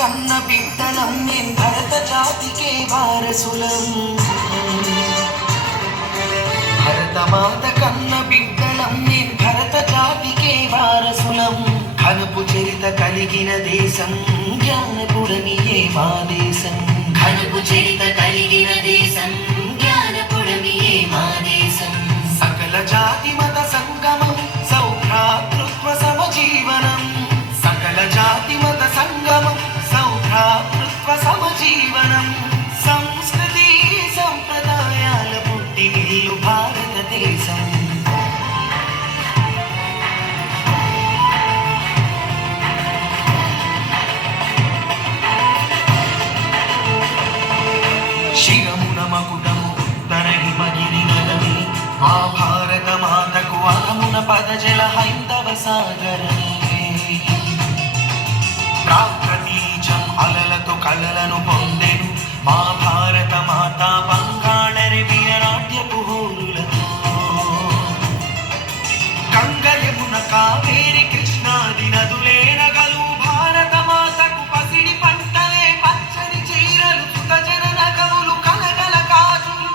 కన్న బిడ్డలం మేం భరత జాతికే వారసులం. భరతమాత కన్న బిడ్డలం మేం భరత జాతికే వారసులం. ఘనపు చరిత కలిగిన దేశం జ్ఞానపురమియే మా దేశం. ఘనపు చరిత కలిగిన దేశం జ్ఞానపురమియే మా దేశం. సకల జాతి మత సంగమం సౌభ్రాతృత్వ సమజీవనం. సకల జాతి మత సంగమం సౌభ్రాతృత్వ సమజీవనం. సంస్కృతి సంప్రదాయాల పుట్టినిల్లు భారతదేశం. శిరమున మకుటము ఉత్తర హిమగిరి నగమే మా భారత మాతకు అహమున పదజల హైందవ సాగరమే. ప్రాకృతీజం అలలతో కళలను పొందెను మా భారత మాత బంగాళరివియ నాట్యపు హోరులతో. గంగ యమున కావేరి కృష్ణాది నదులే నగలు భారత మాతకు పసిడి పంటలే పచ్చని చీరలు సుత జనన కవులు కలగల కాజులు.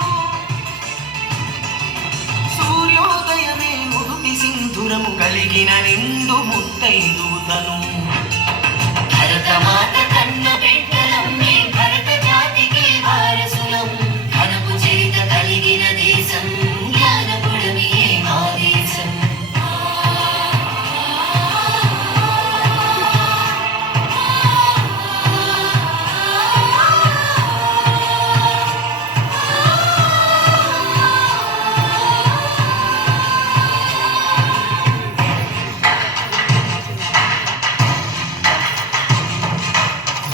సూర్యోదయమే ఉదుటి సింధురము కలిగిన నిండు ముత్తైదుతను. భరతమాత కన్న బిడ్డలం మేం భరత జాతికే వారసులం. ఘనపు చరిత కలిగిన దేశం జ్ఞానపురమియే మా దేశం.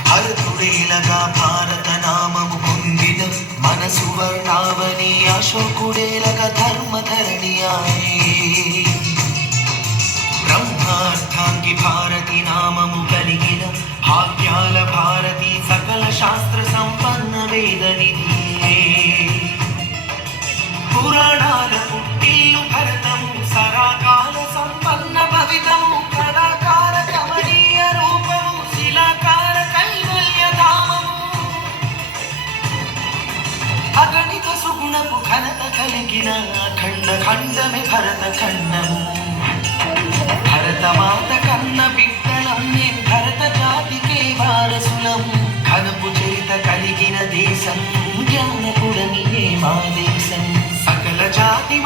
భరతుడేలగా భారత నామము పొందిన మన సువర్ణావని అశోకుడేలగా ధర్మధరణి ఆయే. బ్రహ్మార్థాంగి భారతి నామము కలిగిన భాగ్యాల భారతి సకల శాస్త్ర సంపన్న వేదనిధియే. పురాణాల పుట్టిల్లు భరతము సరాకాల సంపన్న భవితము. కళాకార కమనీయ రూపము శిలాకార కైవల్యధామము. అగణిత సుగుణపు ఘనత కలిగిన ఖండ ఖండమే భరత ఖండము. భరతమాత కన్న బిడ్డలం మేం భరత జాతికే వారసులం. ఘనపు చరిత కలిగిన దేశం జ్ఞానపురమియే మా దేశం. సకల జాతి